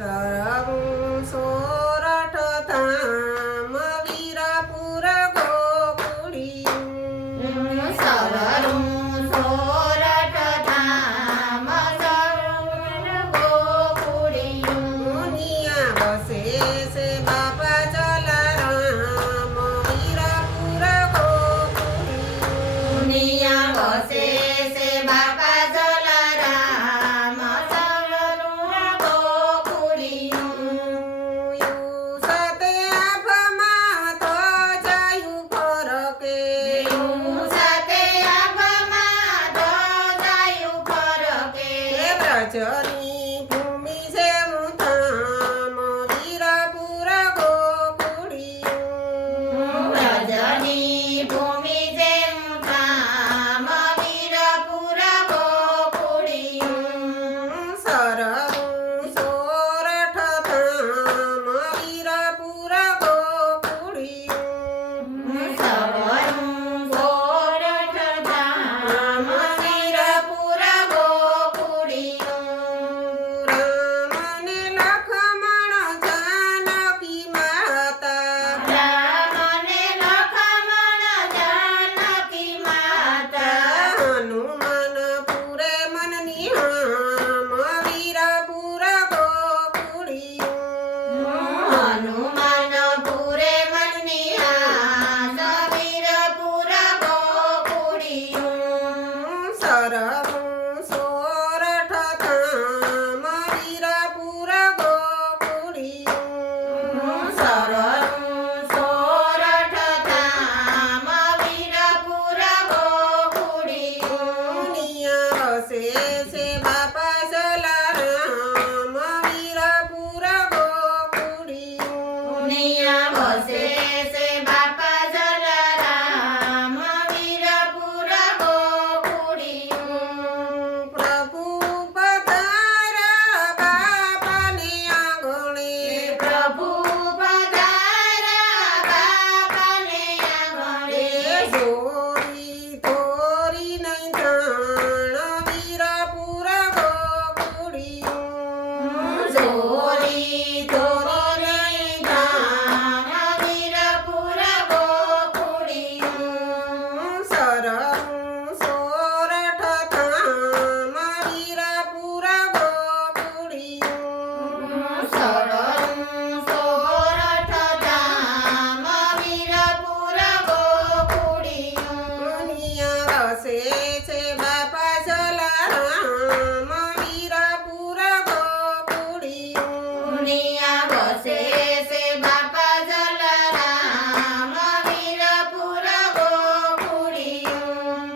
સરવું સોરઠ ધામ વીરાપુર ગોકુળિયું સરવું સોરઠ ધામ ગોકુળિયું મુનિયા વસે છે બાપા જલારામ વીરાપુર ગોકુળિયું દુનિયા વસે છે બાપા જલારામ સરનું ગોકુળિયું સતે આભમાં તો જાયું ફરકે સાથે આભમાં તો જાયું ફરકે વ્રજની ભૂમિ છે મુધામ વીરાપુર ગોકુળિયું વ્રજની ભૂમિ જેમ ધામ વીરપુર ગોકુળિયું સરવું સોરઠ ધામ વીરાપુર ગોકુળિયું સવરું સોરઠ ધામ વીરપુર ગોકુળિયું રામને લખમણ જાનકી માતા રામ ને લખમણ જાનકી માતા હનુમાન પૂરે મનની હામ વીરાપુર ગોકુળિયું હનુમાન પૂરે મનની આસ વીરપુર ગોકુળિયું સરવું સોરઠ ધામ વીરાપુર ગોકુળિયું સરનું સોરઠ ધામ વીરપુર ગોકુળિયું મુનિયા વસે છે બાપા જલારામ વીરાપુર ગોકુળિયું દુનિયા વસે છે બાપા જલારામ વીરપુર ગોકુળિયું પ્રભુ પધારા બાપાને આંગણે પ્રભુ પધારા બાપાને આંગણે જોરી થોરી નહીં જાણ વીરાપુર ગોકુળિયું જોરી ધોરી ધામ વીરપુર ગોકુળિયું સરવું સોરઠ ધામ વીરાપુર ગોકુળિયું સરનું સોરઠ ધામ વીરપુર ગોકુળિયું મુનિયા વસે છે બાપા જલારામ વીરાપુર ગોકુળિયું દુનિયા વસે છે બાપા જલારામ વીરપુર ગોકુળિયું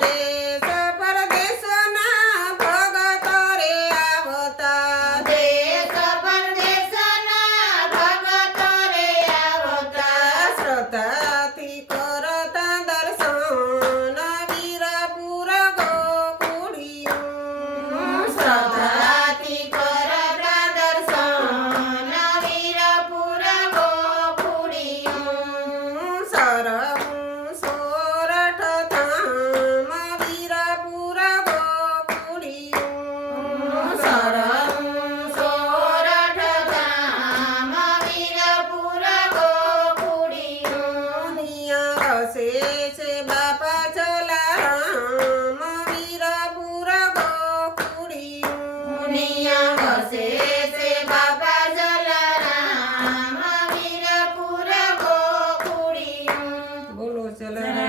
દેશ પરદેશના ભગતો રે આવતા દેશ પરદેશના ભગતો રે આવતા શ્રદ્ધાથી કરતા દર્શન વીરાપુર ગોકુળિયું શ્રદ્ધાથી કરતા દર્શન વીરપુર ગોકુળિયું સરવું સોરઠ ધામ વીરાપુર ગોકુળિયું સરનું સોરઠ ધામ વીરપુર ગોકુળિયું મુનિયા વસે છે બાપા જલારામ વીરાપુર ગોકુળિયું દુનિયા વસે છે બાપા જલારામ વીરપુર ગોકુળિયું બોલો જલારામ